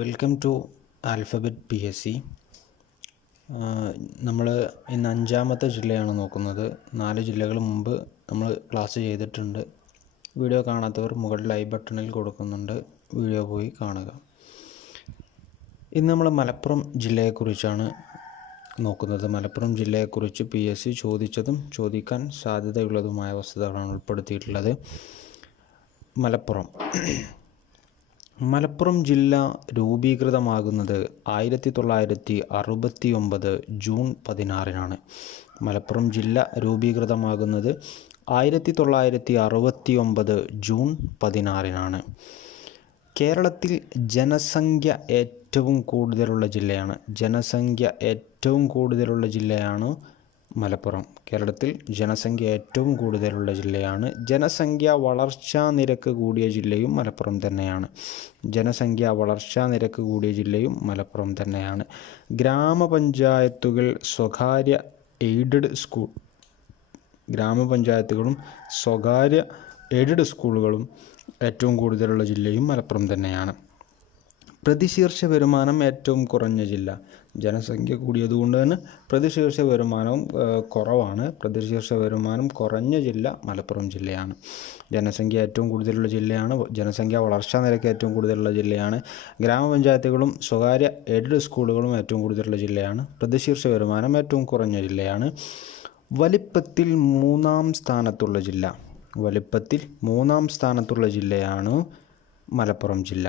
Welcome to alphabet PSC. നമ്മൾ ഇന്ന് 5ാമത്തെ ജില്ലയാണ് നോക്കുന്നത്. 4 ജില്ലകൾ മുമ്പ് നമ്മൾ ക്ലാസ് ചെയ്തിട്ടുണ്ട്. വീഡിയോ കാണാത്തവർ മുകളിൽ ഐ ബട്ടണിൽ കൊടുക്കുന്നുണ്ട്, വീഡിയോ പോയി കാണുക. ഇന്ന് നമ്മൾ മലപ്പുറം ജില്ലയെക്കുറിച്ചാണ് നോക്കുന്നത്. മലപ്പുറം ജില്ലയെക്കുറിച്ച് PSC ചോദിച്ചതും ചോദിക്കാൻ സാധ്യതയുള്ളതുമായ വസ്തുതകളാണ് ഉൾപ്പെടുത്തിയിട്ടുള്ളത്. മലപ്പുറം ജില്ല രൂപീകൃതമാകുന്നത് 1969 ജൂൺ 16-നാണ്. മലപ്പുറം ജില്ല രൂപീകൃതമാകുന്നത് 1969 ജൂൺ 16-നാണ്. കേരളത്തിൽ ജനസംഖ്യ ഏറ്റവും കൂടുതലുള്ള ജില്ലയാണ് മലപ്പുറം. കേരളത്തിൽ ജനസംഖ്യ ഏറ്റവും കൂടുതലുള്ള ജില്ലയാണ്. ജനസംഖ്യാ വളർച്ചാ നിരക്ക് കൂടിയ ജില്ലയും മലപ്പുറം തന്നെയാണ്. ഗ്രാമപഞ്ചായത്തുകൾ സ്വകാര്യ എയ്ഡഡ് സ്കൂളുകളും ഏറ്റവും കൂടുതലുള്ള ജില്ലയും മലപ്പുറം തന്നെയാണ്. പ്രതിശീർഷ വരുമാനം ഏറ്റവും കുറഞ്ഞ ജില്ല. ജനസംഖ്യ കൂടിയതുകൊണ്ട് തന്നെ പ്രതിശീർഷ വരുമാനവും കുറവാണ്. പ്രതിശീർഷ വരുമാനം കുറഞ്ഞ ജില്ല മലപ്പുറം ജില്ലയാണ്. ജനസംഖ്യ ഏറ്റവും കൂടുതലുള്ള ജില്ലയാണ്. ജനസംഖ്യാ വളർച്ചാ നിരക്ക് ഏറ്റവും കൂടുതലുള്ള ജില്ലയാണ്. ഗ്രാമപഞ്ചായത്തുകളും സ്വകാര്യ എയ്ഡഡ് സ്കൂളുകളും ഏറ്റവും കൂടുതലുള്ള ജില്ലയാണ്. പ്രതിശീർഷ വരുമാനം ഏറ്റവും കുറഞ്ഞ ജില്ലയാണ്. വലിപ്പത്തിൽ മൂന്നാം സ്ഥാനത്തുള്ള ജില്ലയാണ് മലപ്പുറം ജില്ല.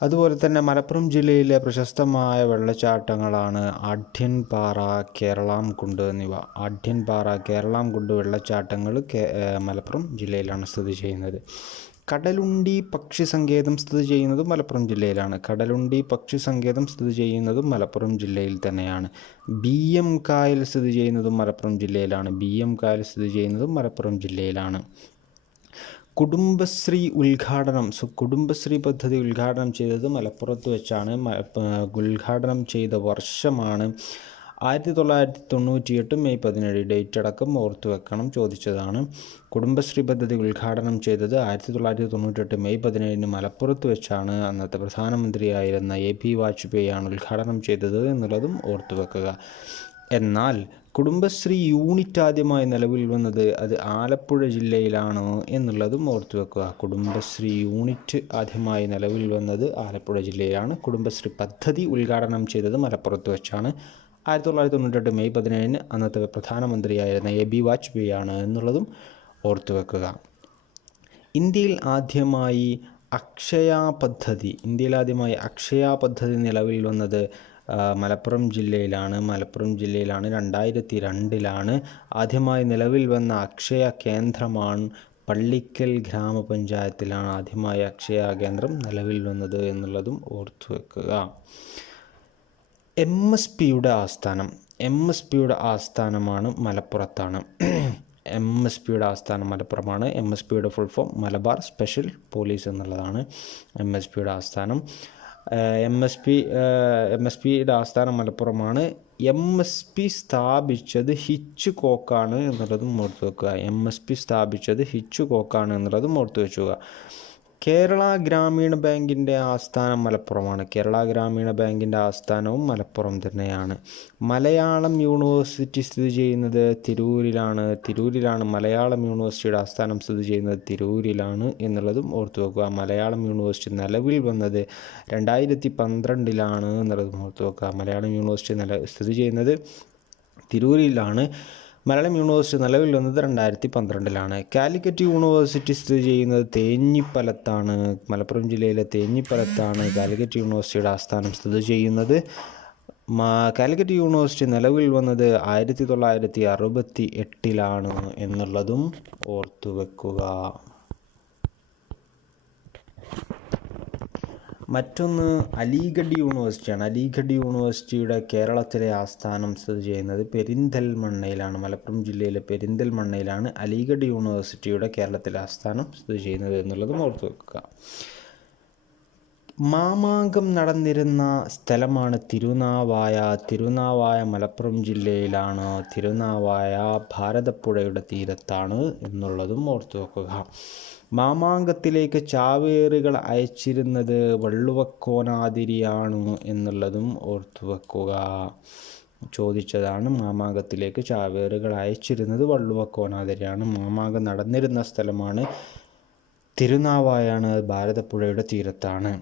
അതുപോലെ തന്നെ മലപ്പുറം ജില്ലയിലെ പ്രശസ്തമായ വെള്ളച്ചാട്ടങ്ങളാണ് ആഢ്യൻപാറ, കേരളാംകുണ്ട് എന്നിവ. ആഢ്യൻപാറ, കേരളാംകുണ്ട് വെള്ളച്ചാട്ടങ്ങൾ മലപ്പുറം ജില്ലയിലാണ് സ്ഥിതി ചെയ്യുന്നത്. കടലുണ്ടി പക്ഷി സങ്കേതം സ്ഥിതി ചെയ്യുന്നതും മലപ്പുറം ജില്ലയിൽ തന്നെയാണ്. BM കായൽ സ്ഥിതി ചെയ്യുന്നതും മലപ്പുറം ജില്ലയിലാണ്. കുടുംബശ്രീ പദ്ധതി ഉദ്ഘാടനം ചെയ്തത് മലപ്പുറത്ത് വെച്ചാണ്. ഉദ്ഘാടനം ചെയ്ത വർഷമാണ് 1998 മെയ് 17. ഡേറ്റ് അടക്കം ഓർത്തു വെക്കണം, ചോദിച്ചതാണ്. കുടുംബശ്രീ പദ്ധതി ഉദ്ഘാടനം ചെയ്തത് 1998 മെയ് 17 മലപ്പുറത്ത് വെച്ചാണ്. അന്നത്തെ പ്രധാനമന്ത്രിയായിരുന്ന AP വാജ്പേയി ആണ് ഉദ്ഘാടനം ചെയ്തത് എന്നുള്ളതും ഓർത്തു വെക്കുക. എന്നാൽ കുടുംബശ്രീ യൂണിറ്റ് ആദ്യമായി നിലവിൽ വന്നത് അത് ആലപ്പുഴ ജില്ലയിലാണ് എന്നുള്ളതും ഓർത്തു വെക്കുക. കുടുംബശ്രീ യൂണിറ്റ് ആദ്യമായി നിലവിൽ വന്നത് ആലപ്പുഴ ജില്ലയിലാണ്. കുടുംബശ്രീ പദ്ധതി ഉദ്ഘാടനം ചെയ്തത് മലപ്പുറത്ത് വെച്ചാണ്. 1998 മെയ് 17 അന്നത്തെ പ്രധാനമന്ത്രിയായിരുന്ന AB വാജ്പേയി ആണ് എന്നുള്ളതും ഓർത്തു വെക്കുക. ഇന്ത്യയിൽ ആദ്യമായി അക്ഷയ പദ്ധതി നിലവിൽ വന്നത് മലപ്പുറം ജില്ലയിലാണ്. 2002 ആദ്യമായി നിലവിൽ വന്ന അക്ഷയ കേന്ദ്രമാണ് പള്ളിക്കൽ ഗ്രാമപഞ്ചായത്തിലാണ് ആദ്യമായി അക്ഷയ കേന്ദ്രം നിലവിൽ വന്നത് എന്നുള്ളതും ഓർത്തു വെക്കുക. MSPയുടെ ആസ്ഥാനമാണ് മലപ്പുറത്താണ്. MSPയുടെ ആസ്ഥാനം മലപ്പുറമാണ്. MSPയുടെ full form Malabar special police എന്നുള്ളതാണ് MSPയുടെ ആസ്ഥാനം. MSPയുടെ ആസ്ഥാനം മലപ്പുറമാണ്. MSP സ്ഥാപിച്ചത് ഹിച്ച്കോക്കാണ് എന്നുള്ളതും ഓർത്തു വെക്കുക. കേരള ഗ്രാമീണ ബാങ്കിൻ്റെ ആസ്ഥാനം മലപ്പുറമാണ്. ആസ്ഥാനവും മലപ്പുറം തന്നെയാണ്. മലയാളം യൂണിവേഴ്സിറ്റി സ്ഥിതി ചെയ്യുന്നത് തിരൂരിലാണ്. മലയാളം യൂണിവേഴ്സിറ്റിയുടെ ആസ്ഥാനം സ്ഥിതി ചെയ്യുന്നത് തിരൂരിലാണ് എന്നുള്ളതും ഓർത്തു വെക്കുക. മലയാളം യൂണിവേഴ്സിറ്റി നിലവിൽ വന്നത് 2012 എന്നുള്ളതും ഓർത്തു വെക്കുക. മലയാളം യൂണിവേഴ്സിറ്റി സ്ഥിതി ചെയ്യുന്നത് തിരൂരിലാണ്. മലയാളം യൂണിവേഴ്സിറ്റി നിലവിൽ വന്നത് 2012. കാലിക്കറ്റ് യൂണിവേഴ്സിറ്റി സ്ഥിതി ചെയ്യുന്നത് തേഞ്ഞിപ്പലത്താണ്. മലപ്പുറം ജില്ലയിലെ തേഞ്ഞിപ്പലത്താണ് കാലിക്കറ്റ് യൂണിവേഴ്സിറ്റിയുടെ ആസ്ഥാനം സ്ഥിതി ചെയ്യുന്നത്. കാലിക്കറ്റ് യൂണിവേഴ്സിറ്റി നിലവിൽ വന്നത് 1968 എന്നുള്ളതും ഓർത്തു വെക്കുക. മറ്റൊന്ന് അലിഗഡ് യൂണിവേഴ്സിറ്റിയാണ്. അലിഗഡ് യൂണിവേഴ്സിറ്റിയുടെ കേരളത്തിലെ ആസ്ഥാനം സ്ഥിതി ചെയ്യുന്നത് പെരിന്തൽമണ്ണയിലാണ്. മലപ്പുറം ജില്ലയിലെ പെരിന്തൽമണ്ണയിലാണ് അലിഗഡ് യൂണിവേഴ്സിറ്റിയുടെ കേരളത്തിലെ ആസ്ഥാനം സ്ഥിതി ചെയ്യുന്നത് എന്നുള്ളതും ഓർത്തു വെക്കുക. മാമാങ്കം നടന്നിരുന്ന സ്ഥലമാണ് തിരുനാവായ മലപ്പുറം മാമാങ്കത്തിലേക്ക് ചാവേറുകൾ അയച്ചിരുന്നത് വള്ളുവക്കോനാതിരിയാണ് എന്നുള്ളതും ഓർത്തുവെക്കുക. ചോദിച്ചതാണ്. മാമാങ്കത്തിലേക്ക് ചാവേറുകൾ അയച്ചിരുന്നത് വള്ളുവക്കോനാതിരിയാണ്. മാമാങ്കം നടന്നിരുന്ന സ്ഥലമാണ് തിരുനാവായാണ്, ഭാരതപ്പുഴയുടെ തീരത്താണ്.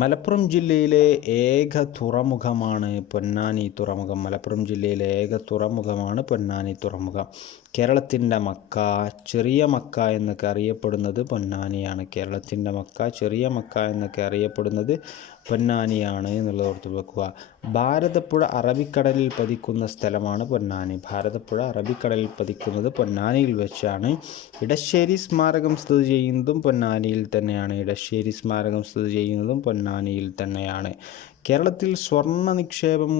മലപ്പുറം ജില്ലയിലെ ഏക തുറമുഖമാണ് പൊന്നാനി തുറമുഖം. മലപ്പുറം ജില്ലയിലെ ഏക തുറമുഖമാണ് പൊന്നാനി തുറമുഖം. കേരളത്തിൻ്റെ മക്ക, ചെറിയ മക്ക എന്നൊക്കെ അറിയപ്പെടുന്നത് പൊന്നാനിയാണ്. കേരളത്തിൻ്റെ മക്ക, ചെറിയ മക്ക എന്നൊക്കെ അറിയപ്പെടുന്നത് പൊന്നാനിയാണ് എന്നുള്ളത് ഓർത്തു വെക്കുക. ഭാരതപ്പുഴ അറബിക്കടലിൽ പതിക്കുന്ന സ്ഥലമാണ് പൊന്നാനി. ഭാരതപ്പുഴ അറബിക്കടലിൽ പതിക്കുന്നത് പൊന്നാനിയിൽ വെച്ചാണ്. ഇടശ്ശേരി സ്മാരകം സ്ഥിതി ചെയ്യുന്നതും പൊന്നാനിയിൽ തന്നെയാണ്. ഇടശ്ശേരി സ്മാരകം സ്ഥിതി ചെയ്യുന്നതും പൊന്നാനിയിൽ തന്നെയാണ്. കേരളത്തിൽ സ്വർണ്ണ നിക്ഷേപം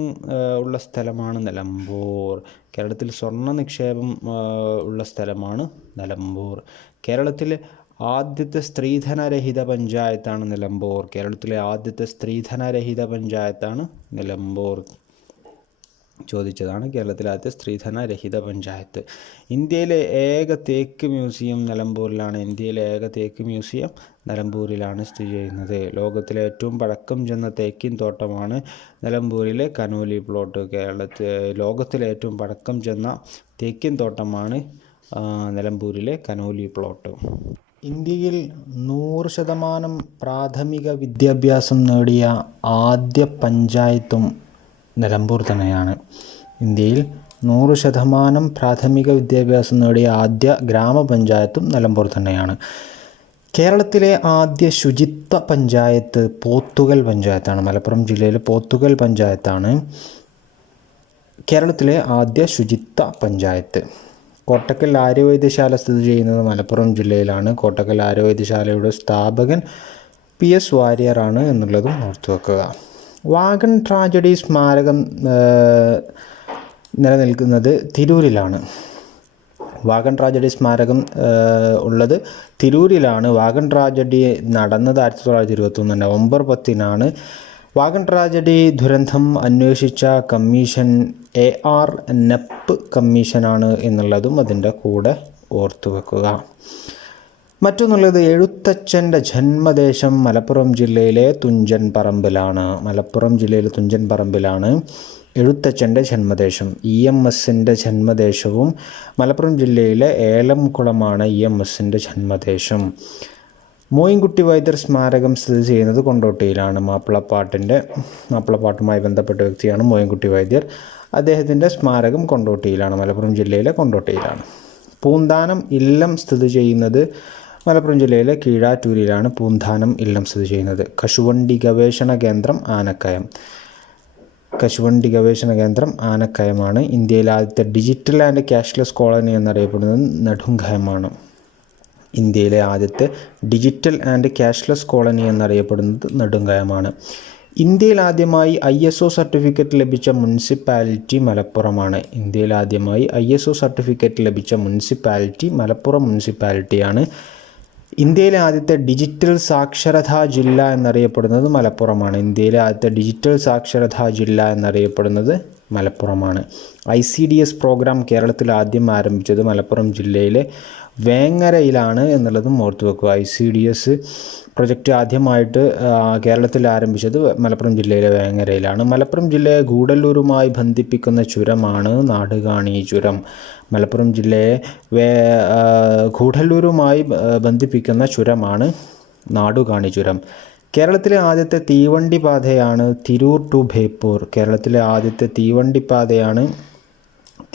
ഉള്ള സ്ഥലമാണ് നിലമ്പൂർ. കേരളത്തിൽ സ്വർണ്ണ നിക്ഷേപം ഉള്ള സ്ഥലമാണ് നിലമ്പൂർ. കേരളത്തിലെ ആദ്യത്തെ സ്ത്രീധനരഹിത പഞ്ചായത്താണ് നിലമ്പൂർ. കേരളത്തിലെ ആദ്യത്തെ സ്ത്രീധനരഹിത പഞ്ചായത്താണ് നിലമ്പൂർ. ചോദിച്ചതാണ്. കേരളത്തിലെ ആദ്യത്തെ സ്ത്രീധനരഹിത പഞ്ചായത്ത്. ഇന്ത്യയിലെ ഏക തേക്ക് മ്യൂസിയം നിലമ്പൂരിലാണ്. ഇന്ത്യയിലെ ഏക തേക്ക് മ്യൂസിയം നിലമ്പൂരിലാണ് സ്ഥിതി ചെയ്യുന്നത്. ലോകത്തിലെ ഏറ്റവും പഴക്കം ചെന്ന തേക്കിൻ തോട്ടമാണ് നിലമ്പൂരിലെ കനോലി പ്ലോട്ട്. ലോകത്തിലെ ഏറ്റവും പഴക്കം ചെന്ന തേക്കിൻ തോട്ടമാണ് നിലമ്പൂരിലെ കനോലി പ്ലോട്ട്. ഇന്ത്യയിൽ 100% പ്രാഥമിക വിദ്യാഭ്യാസം നേടിയ ആദ്യ പഞ്ചായത്തും നിലമ്പൂർ തന്നെയാണ്. ഇന്ത്യയിൽ 100% പ്രാഥമിക വിദ്യാഭ്യാസം നേടിയ ആദ്യ ഗ്രാമപഞ്ചായത്തും നിലമ്പൂർ തന്നെയാണ്. കേരളത്തിലെ ആദ്യ ശുചിത്വ പഞ്ചായത്ത് പോത്തുകൽ പഞ്ചായത്താണ്. മലപ്പുറം ജില്ലയിലെ പോത്തുകൽ പഞ്ചായത്താണ് കേരളത്തിലെ ആദ്യ ശുചിത്വ പഞ്ചായത്ത്. കോട്ടക്കൽ ആര്യവൈദ്യശാല സ്ഥിതി ചെയ്യുന്നത് മലപ്പുറം ജില്ലയിലാണ്. കോട്ടക്കൽ ആര്യവൈദ്യശാലയുടെ സ്ഥാപകൻ PS വാര്യറാണ് എന്നുള്ളതും ഓർത്തു വെക്കുക. വാഗൺ ട്രാജഡി സ്മാരകം നിലനിൽക്കുന്നത് തിരൂരിലാണ്. വാഗൺ ട്രാജഡി സ്മാരകം ഉള്ളത് തിരൂരിലാണ്. വാഗൺ ട്രാജഡി നടന്നത് 1921 നവംബർ 10 വാഗൺ ട്രാജഡി ദുരന്തം അന്വേഷിച്ച കമ്മീഷൻ AR നെപ്പ് കമ്മീഷനാണ് എന്നുള്ളതും അതിൻ്റെ കൂടെ ഓർത്തു വെക്കുക. മറ്റൊന്നുള്ളത് എഴുത്തച്ഛൻ്റെ ജന്മദേശം മലപ്പുറം ജില്ലയിലെ തുഞ്ചൻ പറമ്പിലാണ്. മലപ്പുറം ജില്ലയിലെ തുഞ്ചൻ പറമ്പിലാണ് എഴുത്തച്ഛൻ്റെ ജന്മദേശം. EMSൻ്റെ ജന്മദേശവും മലപ്പുറം ജില്ലയിലെ ഏലംകുളമാണ് EMSൻ്റെ ജന്മദേശം. മോയിൻകുട്ടി വൈദ്യർ സ്മാരകം സ്ഥിതി ചെയ്യുന്നത് കൊണ്ടോട്ടിയിലാണ്. മാപ്പിളപ്പാട്ടുമായി ബന്ധപ്പെട്ട വ്യക്തിയാണ് മോയിൻകുട്ടി വൈദ്യർ. അദ്ദേഹത്തിൻ്റെ സ്മാരകം കൊണ്ടോട്ടിയിലാണ്. മലപ്പുറം ജില്ലയിലെ കൊണ്ടോട്ടിയിലാണ്. പൂന്താനം ഇല്ലം സ്ഥിതി ചെയ്യുന്നത് മലപ്പുറം ജില്ലയിലെ കീഴാറ്റൂരിലാണ്. പൂന്താനം ഇല്ലം സ്ഥിതി ചെയ്യുന്നത്. കശുവണ്ടി ഗവേഷണ കേന്ദ്രം ആനക്കയം. കശുവണ്ടി ഗവേഷണ കേന്ദ്രം ആനക്കയമാണ്. ഇന്ത്യയിലെ ആദ്യത്തെ ഡിജിറ്റൽ ആൻഡ് ക്യാഷ്ലെസ് കോളനി എന്നറിയപ്പെടുന്നത് നെടുങ്കയമാണ്. ഇന്ത്യയിലെ ആദ്യത്തെ ഡിജിറ്റൽ ആൻഡ് ക്യാഷ്ലെസ് കോളനി എന്നറിയപ്പെടുന്നത് നെടുങ്കയമാണ്. ഇന്ത്യയിൽ ആദ്യമായി ISO സർട്ടിഫിക്കറ്റ് ലഭിച്ച മുനിസിപ്പാലിറ്റി മലപ്പുറമാണ്. ഇന്ത്യയിൽ ആദ്യമായി ISO സർട്ടിഫിക്കറ്റ് ലഭിച്ച മുനിസിപ്പാലിറ്റി മലപ്പുറം മുനിസിപ്പാലിറ്റിയാണ്. ഇന്ത്യയിലെ ആദ്യത്തെ ഡിജിറ്റൽ സാക്ഷരതാ ജില്ല എന്നറിയപ്പെടുന്നത് മലപ്പുറമാണ്. ഇന്ത്യയിലെ ആദ്യത്തെ ഡിജിറ്റൽ സാക്ഷരതാ ജില്ല എന്നറിയപ്പെടുന്നത് മലപ്പുറമാണ്. ICDS പ്രോഗ്രാം കേരളത്തിൽ ആദ്യം ആരംഭിച്ചത് മലപ്പുറം ജില്ലയിലെ വേങ്ങരയിലാണ് എന്നുള്ളതും ഓർത്തു വെക്കുക. ICDS പ്രൊജക്റ്റ് ആദ്യമായിട്ട് കേരളത്തിൽ ആരംഭിച്ചത് മലപ്പുറം ജില്ലയിലെ വേങ്ങരയിലാണ്. മലപ്പുറം ജില്ലയെ ഗൂഡല്ലൂരുമായി ബന്ധിപ്പിക്കുന്ന ചുരമാണ് നാടുകാണി ചുരം. മലപ്പുറം ജില്ലയെ ഗൂഡല്ലൂരുമായി ബന്ധിപ്പിക്കുന്ന ചുരമാണ് നാടുകാണി ചുരം. കേരളത്തിലെ ആദ്യത്തെ തീവണ്ടി പാതയാണ് തിരൂർ ടു ബേപ്പൂർ. കേരളത്തിലെ ആദ്യത്തെ തീവണ്ടി പാതയാണ്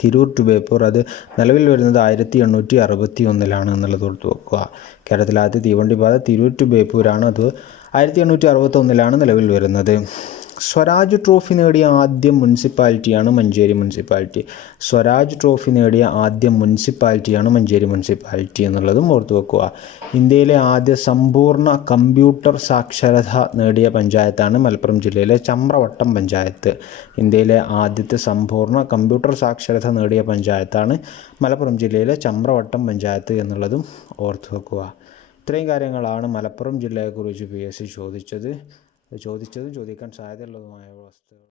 തിരൂർ ടു ബേപ്പൂർ. അത് നിലവിൽ വരുന്നത് 1861 എന്നുള്ളത് ഓർത്തു വെക്കുക. കേരളത്തിലെ ആദ്യത്തെ തീവണ്ടി പാത തിരൂർ ടു ബേപ്പൂരാണ്. അത് 1861 നിലവിൽ വരുന്നത്. സ്വരാജ് ട്രോഫി നേടിയ ആദ്യ മുനിസിപ്പാലിറ്റിയാണ് മഞ്ചേരി മുനിസിപ്പാലിറ്റി. സ്വരാജ് ട്രോഫി നേടിയ ആദ്യ മുനിസിപ്പാലിറ്റിയാണ് മഞ്ചേരി മുനിസിപ്പാലിറ്റി എന്നുള്ളതും ഓർത്തു വെക്കുക. ഇന്ത്യയിലെ ആദ്യ സമ്പൂർണ്ണ കമ്പ്യൂട്ടർ സാക്ഷരത നേടിയ പഞ്ചായത്താണ് മലപ്പുറം ജില്ലയിലെ ചമ്രവട്ടം പഞ്ചായത്ത്. ഇന്ത്യയിലെ ആദ്യത്തെ സമ്പൂർണ്ണ കമ്പ്യൂട്ടർ സാക്ഷരത നേടിയ പഞ്ചായത്താണ് മലപ്പുറം ജില്ലയിലെ ചമ്രവട്ടം പഞ്ചായത്ത് എന്നുള്ളതും ഓർത്തു വെക്കുക. ഇത്രയും കാര്യങ്ങളാണ് മലപ്പുറം ജില്ലയെക്കുറിച്ച് PSC ചോദിച്ചതും ചോദിക്കാൻ സാധ്യതയുള്ളതുമായ വസ്തുതകൾ.